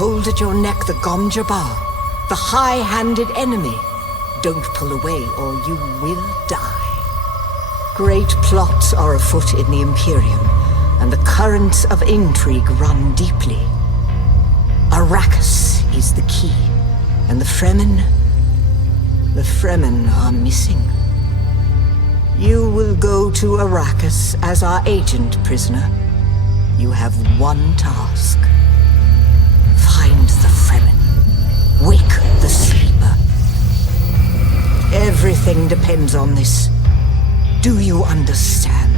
hold at your neck the Gomjabar, the high-handed enemy. Don't pull away or you will die. Great plots are afoot in the Imperium, and the currents of intrigue run deeply. Arrakis is the key, and the Fremen are missing. You will go to Arrakis as our agent, prisoner. You have one task. Find the Fremen. Wake the sleeper. Everything depends on this. Do you understand?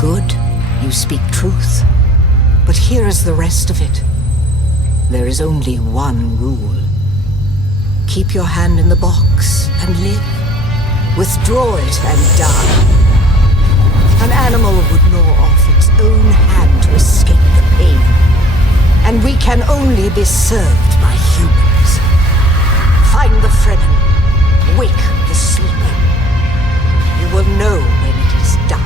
Good. You speak truth. But here is the rest of it. There is only one rule. Keep your hand in the box and live. Withdraw it and die. An animal would gnaw off its own hand to escape the pain. And we can only be served by humans. Find the Fremen. Wake the sleeper. You will know when it is done.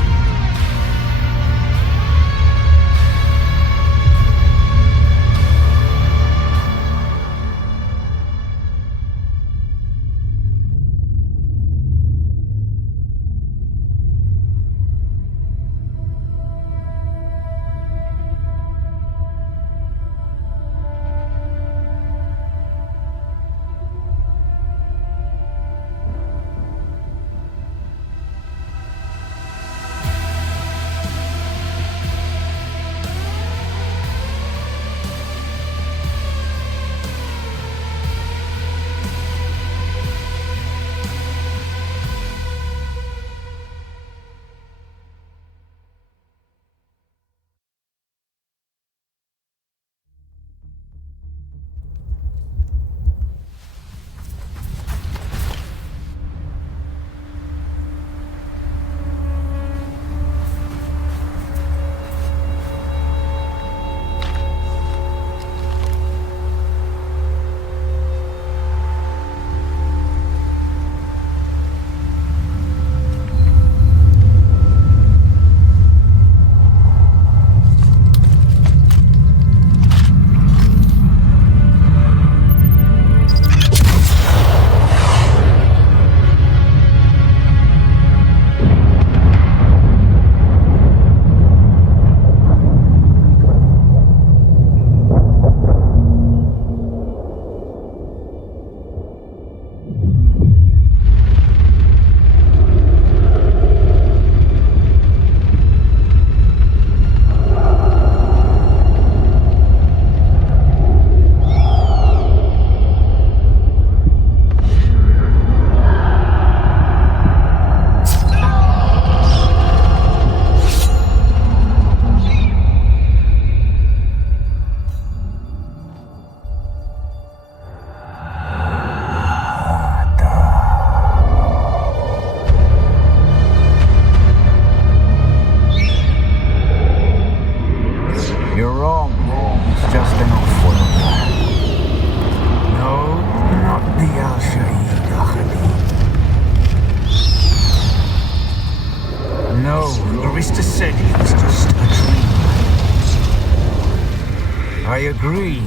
I agree,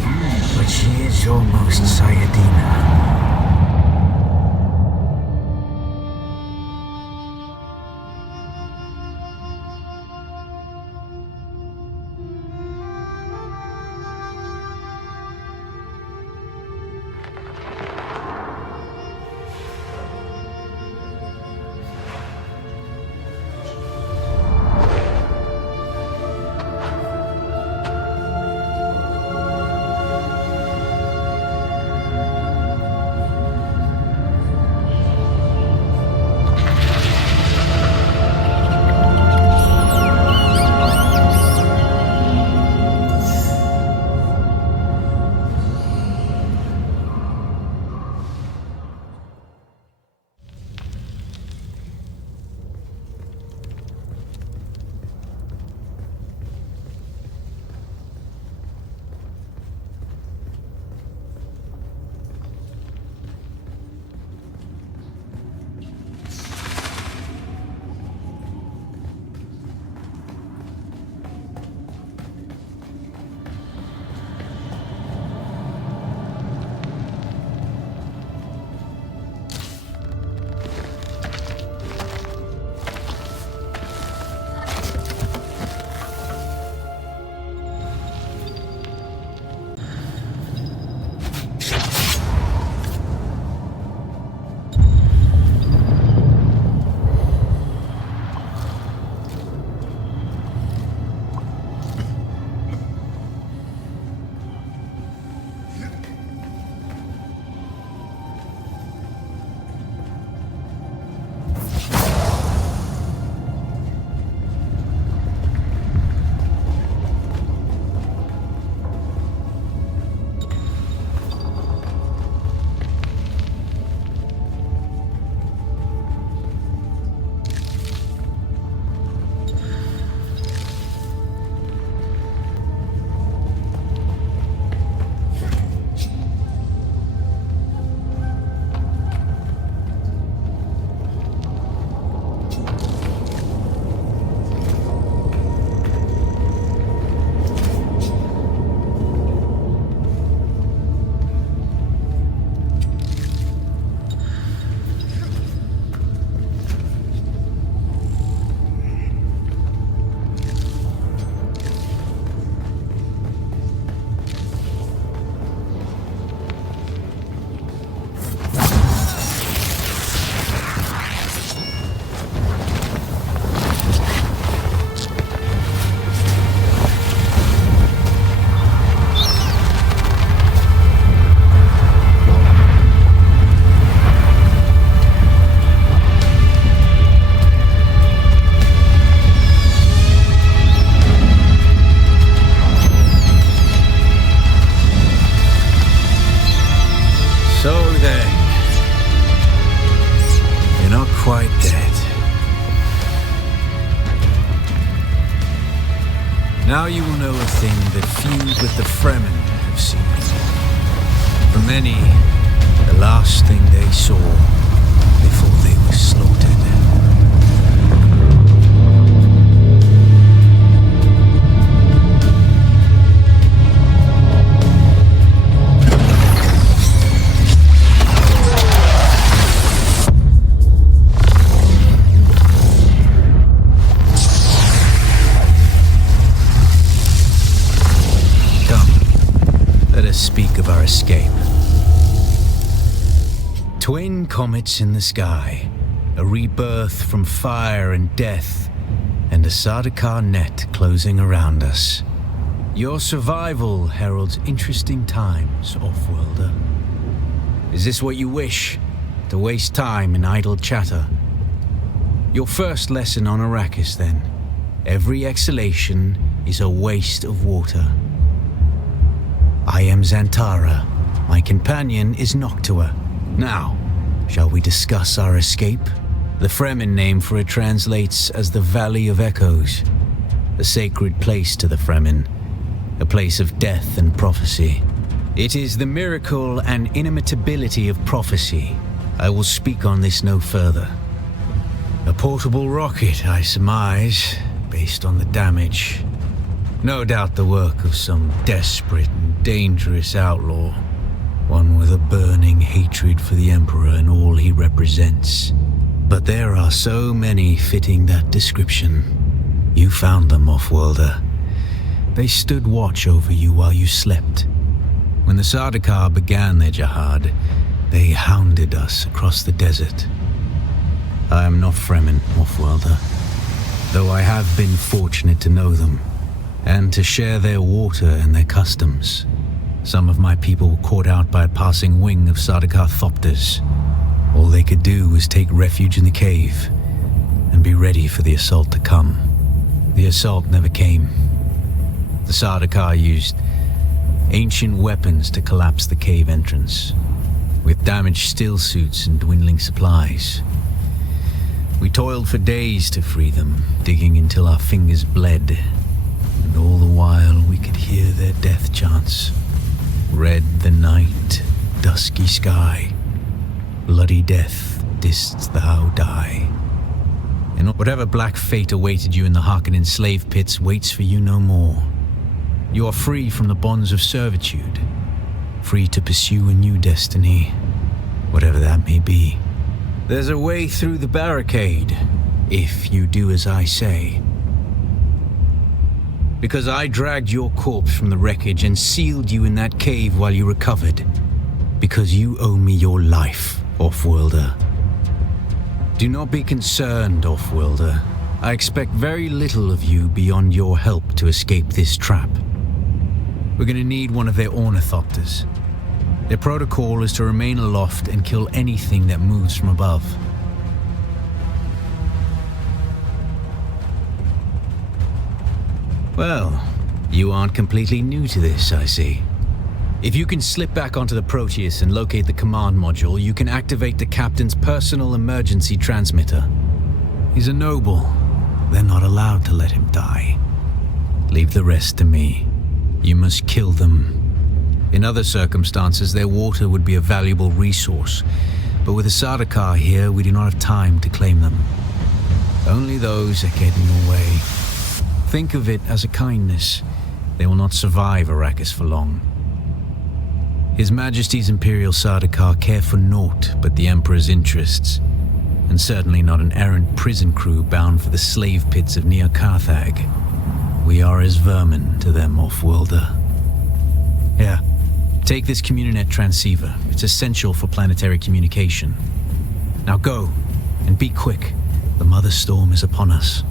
but she is almost Sayadina. know a thing that few but the Fremen have seen. For many, the last thing they saw before they were slaughtered. Speak of our escape. Twin comets in the sky, a rebirth from fire and death, and a Sardaukar net closing around us. Your survival heralds interesting times, Offworlder. Is this what you wish? To waste time in idle chatter? Your first lesson on Arrakis, then. Every exhalation is a waste of water. I am Xantara. My companion is Noctua. Now, shall we discuss our escape? The Fremen name for it translates as the Valley of Echoes, a sacred place to the Fremen, a place of death and prophecy. It is the miracle and inimitability of prophecy. I will speak on this no further. A portable rocket, I surmise, based on the damage. No doubt the work of some desperate and dangerous outlaw, one with a burning hatred for the Emperor and all he represents. But there are so many fitting that description. You found them, Offworlder. They stood watch over you while you slept. When the Sardaukar began their jihad, they hounded us across the desert. I am not Fremen, Offworlder, though I have been fortunate to know them, and to share their water and their customs. Some of my people were caught out by a passing wing of ornithopters. All they could do was take refuge in the cave and be ready for the assault to come. The assault never came. The Sardaukar used ancient weapons to collapse the cave entrance, with damaged still suits and dwindling supplies. We toiled for days to free them, digging until our fingers bled. And all the while we could hear their death chants. Red the night, dusky sky, bloody death didst thou die. And whatever black fate awaited you in the Harkonnen slave pits waits for you no more. You are free from the bonds of servitude, free to pursue a new destiny, whatever that may be. There's a way through the barricade, if you do as I say. Because I dragged your corpse from the wreckage and sealed you in that cave while you recovered. Because you owe me your life, Offworlder. Do not be concerned, Offworlder. I expect very little of you beyond your help to escape this trap. We're gonna need one of their ornithopters. Their protocol is to remain aloft and kill anything that moves from above. Well, you aren't completely new to this, I see. If you can slip back onto the Proteus and locate the command module, you can activate the captain's personal emergency transmitter. He's a noble. They're not allowed to let him die. Leave the rest to me. You must kill them. In other circumstances, their water would be a valuable resource, but with the Sardaukar here, we do not have time to claim them. Only those that get in your way. Think of it as a kindness. They will not survive Arrakis for long. His Majesty's Imperial Sardaukar care for naught but the Emperor's interests, and certainly not an errant prison crew bound for the slave pits of Neo Carthag. We are as vermin to them, Offworlder. Here, take this Communinet transceiver. It's essential for planetary communication. Now go, and be quick. The Mother Storm is upon us.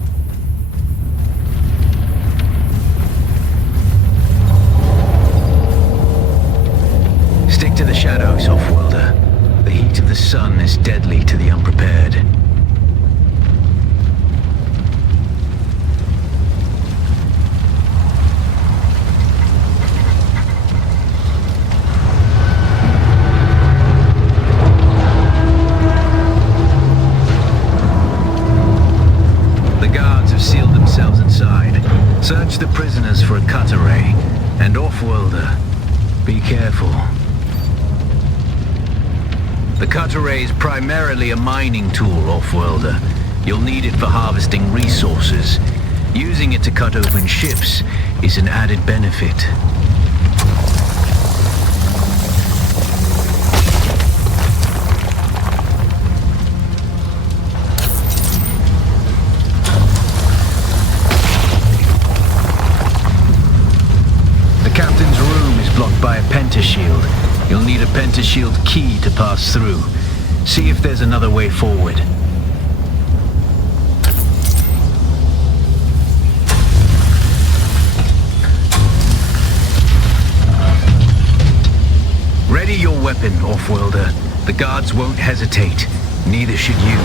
Stick to the shadows, Offworlder. The heat of the sun is deadly to the unprepared. The guard array. And off-worlder, be careful. The cut array is primarily a mining tool, off-worlder. You'll need it for harvesting resources. Using it to cut open ships is an added benefit. The captain's room is blocked by a pentashield. You'll need a pentashield key to pass through. See if there's another way forward. Ready your weapon, off-worlder. The guards won't hesitate. Neither should you.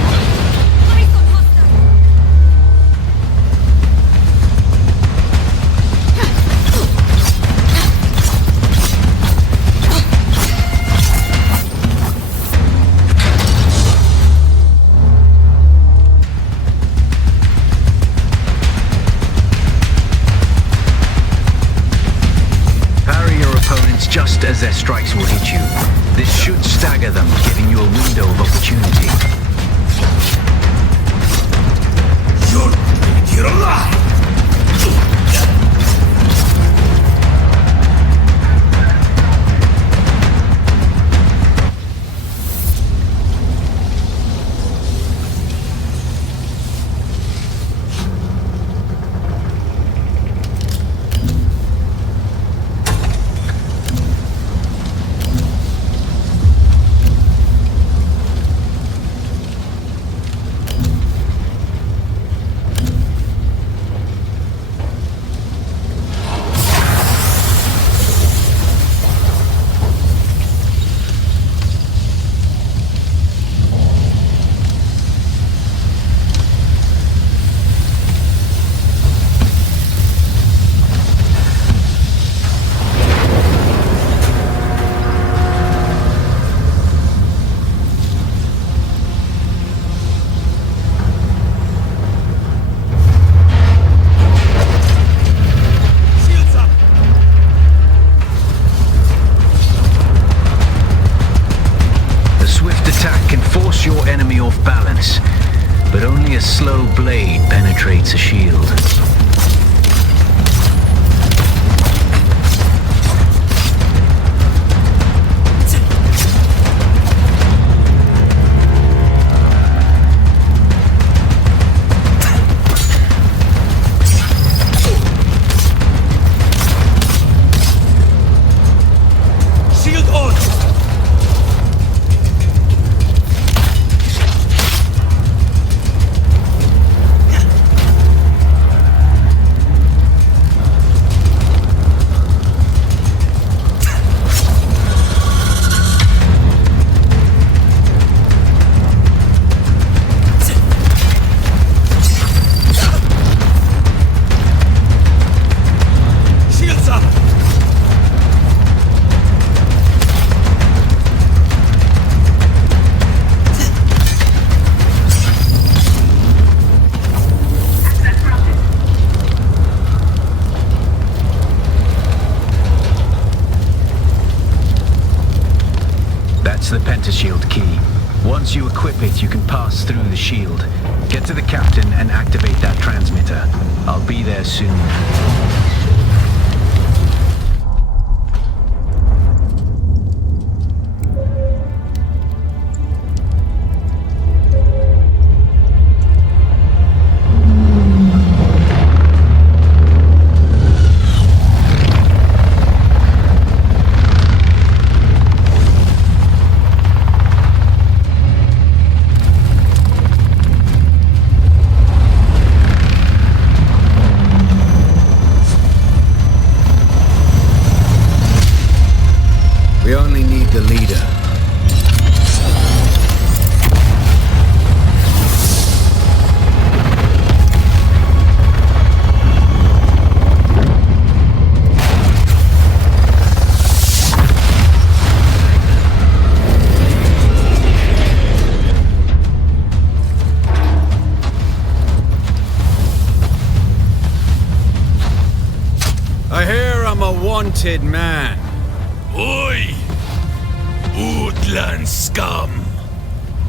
Just as their strikes will hit you. This should stagger them, giving you a window of opportunity. You're alive! Your enemy off balance, but only a slow blade penetrates a shield. Shield on! That's the pentashield key. Once you equip it, you can pass through the shield. Get to the captain and activate that transmitter. I'll be there soon. I'm a wanted man. Oi! Utland scum!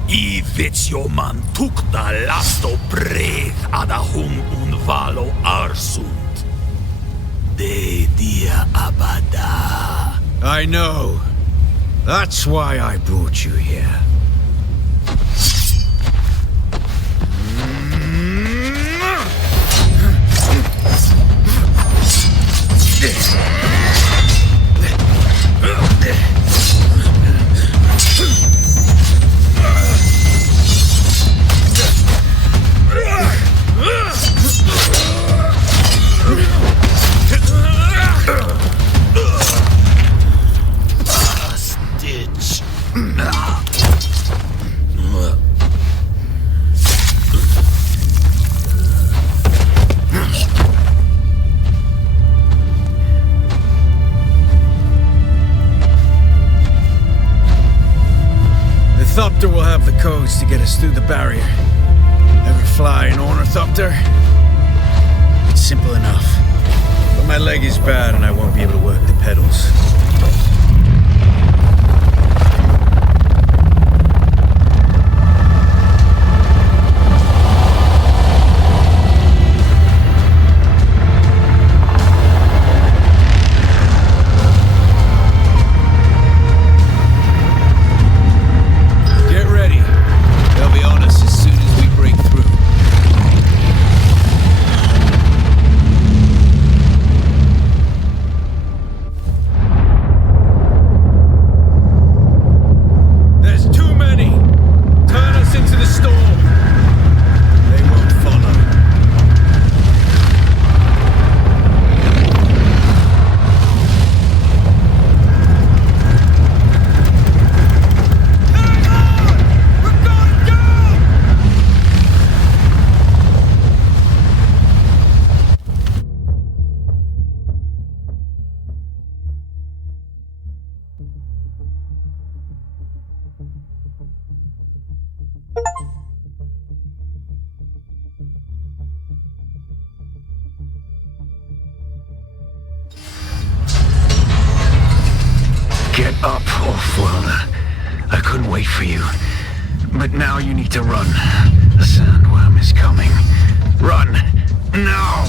I man tukta lasto breath ada hung un valo arsund. De dia abada. I know. That's why I brought you here. Ornithopter will have the codes to get us through the barrier. Ever fly an ornithopter? It's simple enough. But my leg is bad and I won't be able to work the pedals. Get up, Off-Worlder. I couldn't wait for you. But now you need to run. The Sandworm is coming. Run! Now!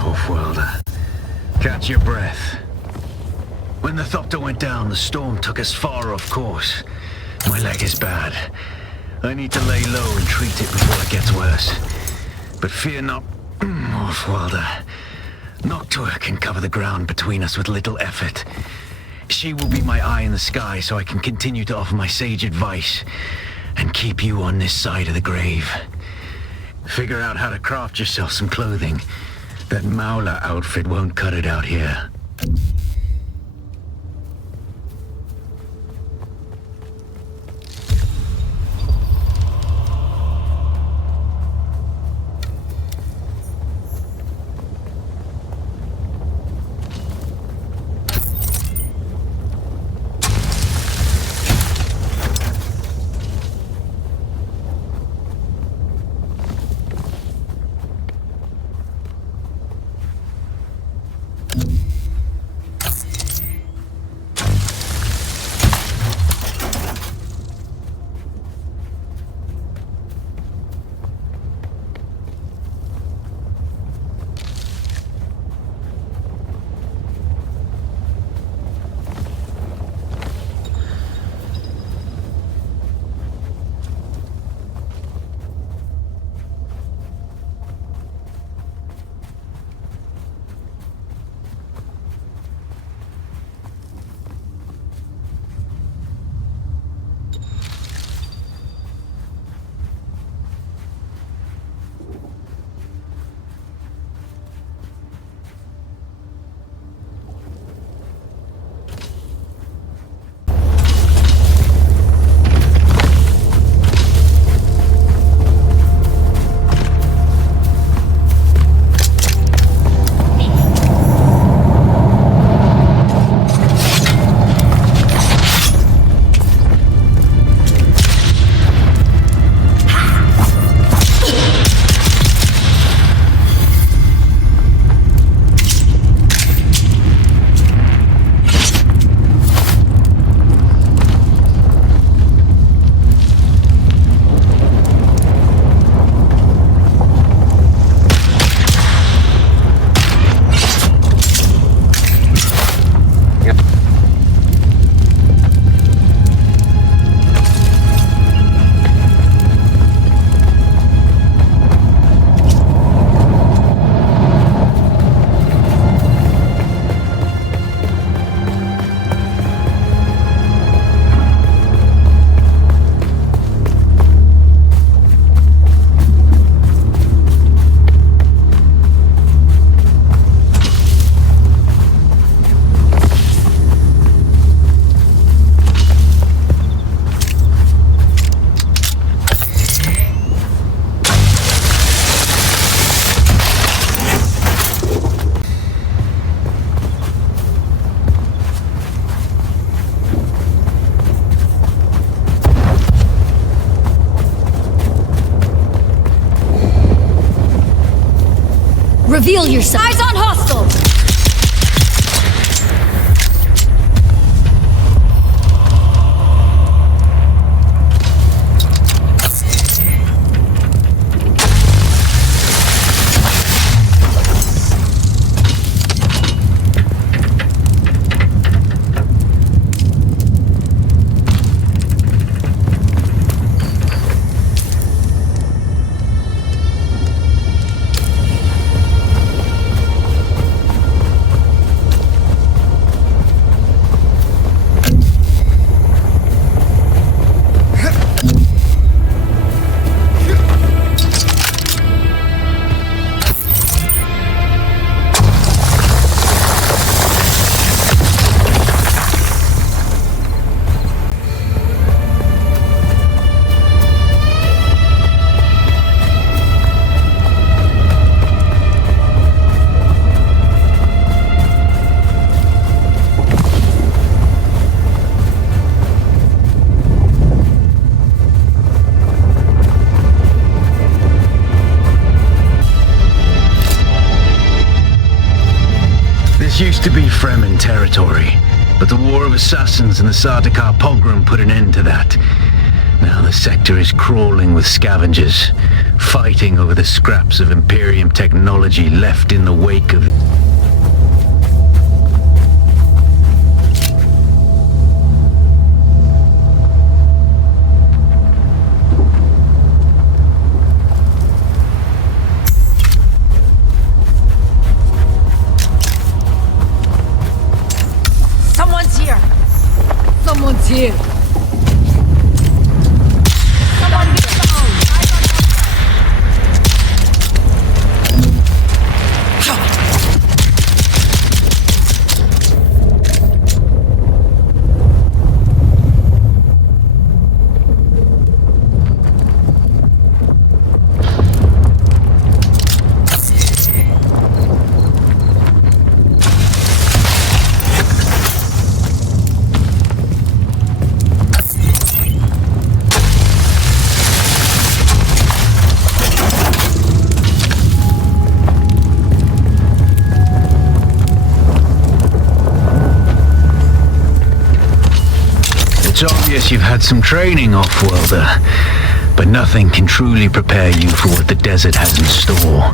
Off-Worlder. Catch your breath. When the Thopter went down, the storm took us far off course. My leg is bad. I need to lay low and treat it before it gets worse. But fear not, Off-Worlder. Noctua can cover the ground between us with little effort. She will be my eye in the sky so I can continue to offer my sage advice and keep you on this side of the grave. Figure out how to craft yourself some clothing. That Maula outfit won't cut it out here. Reveal yourself! Eyes on hostile! This used to be Fremen territory, but the War of Assassins and the Sardaukar pogrom put an end to that. Now the sector is crawling with scavengers, fighting over the scraps of Imperium technology left in the wake of... Someone's here! Someone get down! It's obvious you've had some training, off-worlder, but nothing can truly prepare you for what the desert has in store.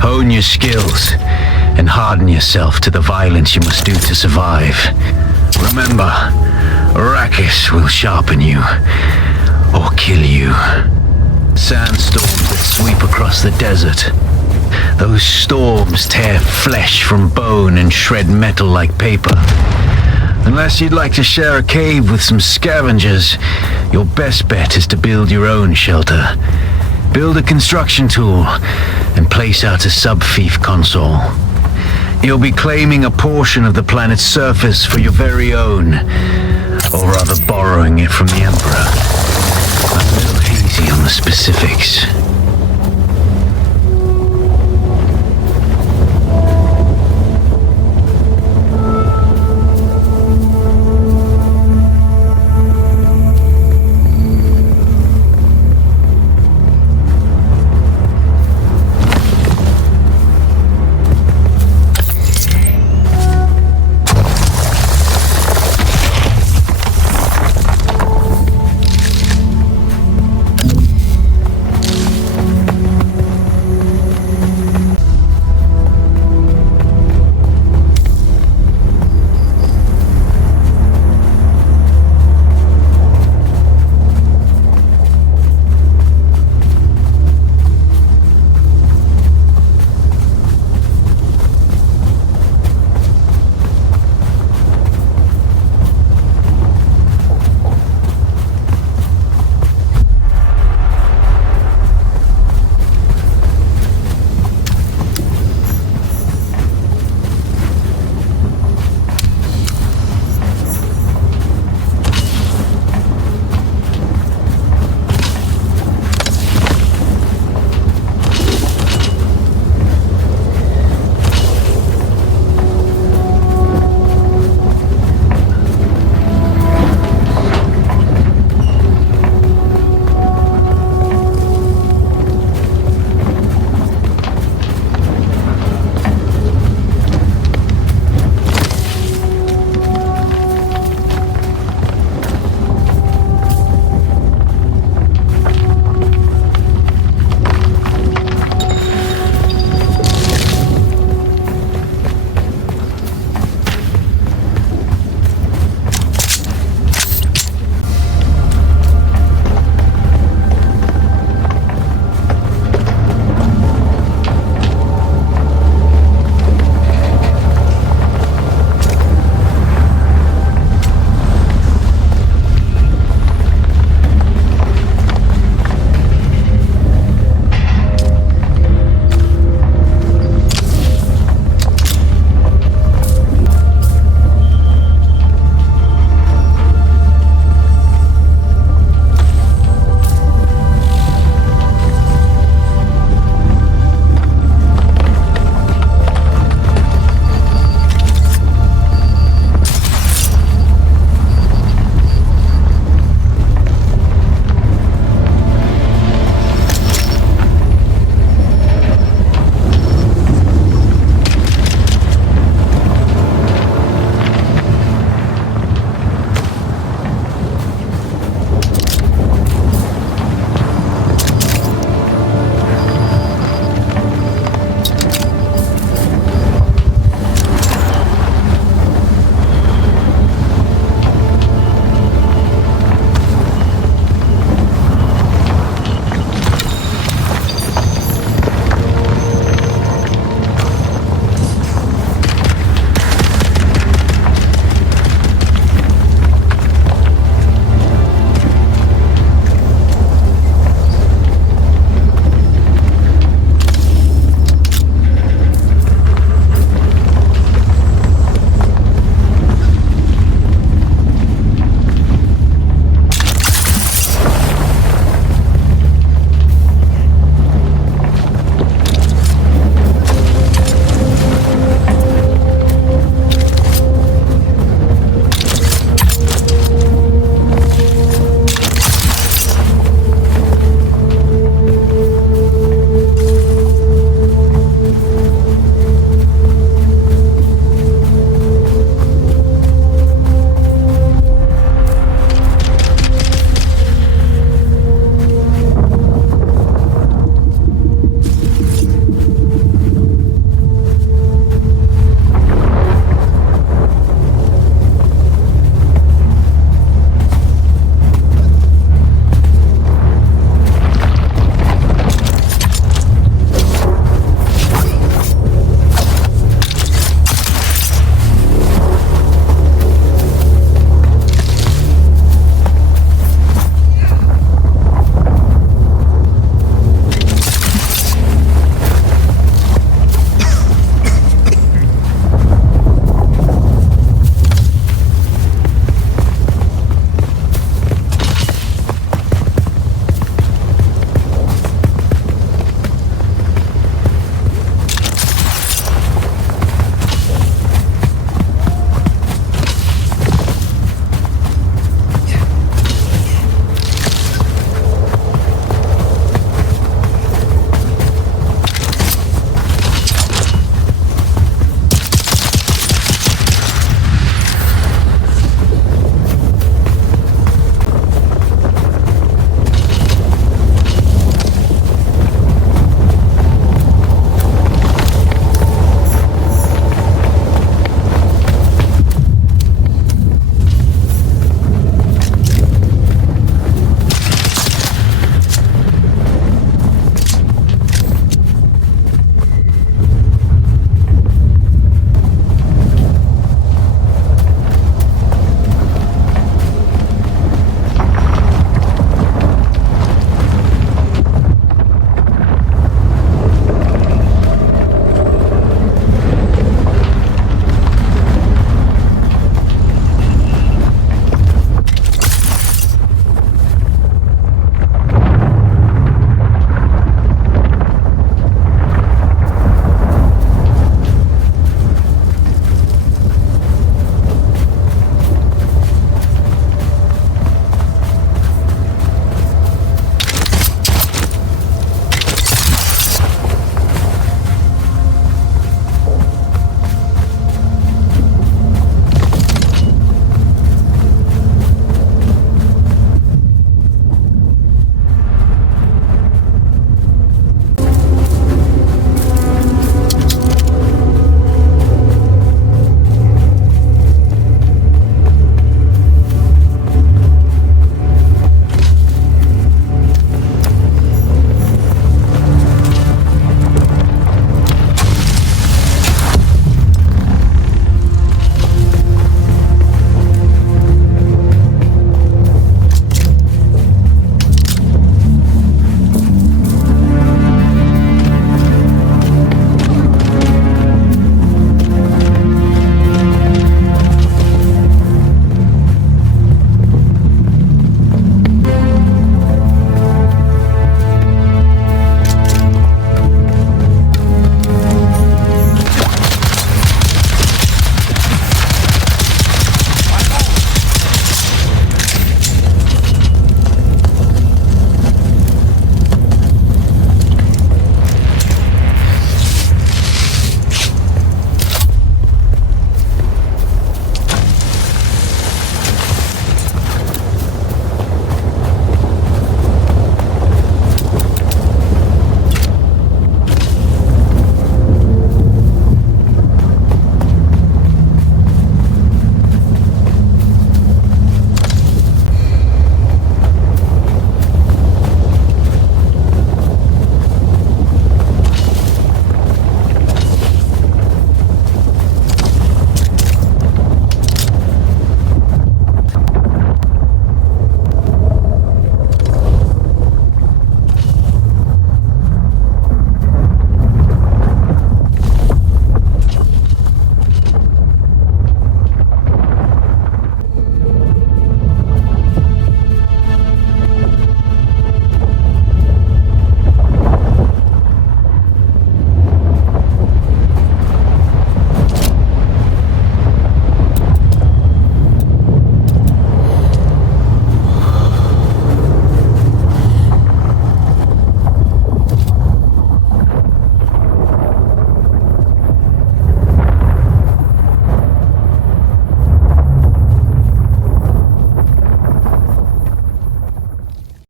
Hone your skills and harden yourself to the violence you must do to survive. Remember, Arrakis will sharpen you, or kill you. Sandstorms that sweep across the desert. Those storms tear flesh from bone and shred metal like paper. Unless you'd like to share a cave with some scavengers, your best bet is to build your own shelter. Build a construction tool and place out a sub-fief console. You'll be claiming a portion of the planet's surface for your very own, or rather borrowing it from the Emperor. I'm a little hazy on the specifics.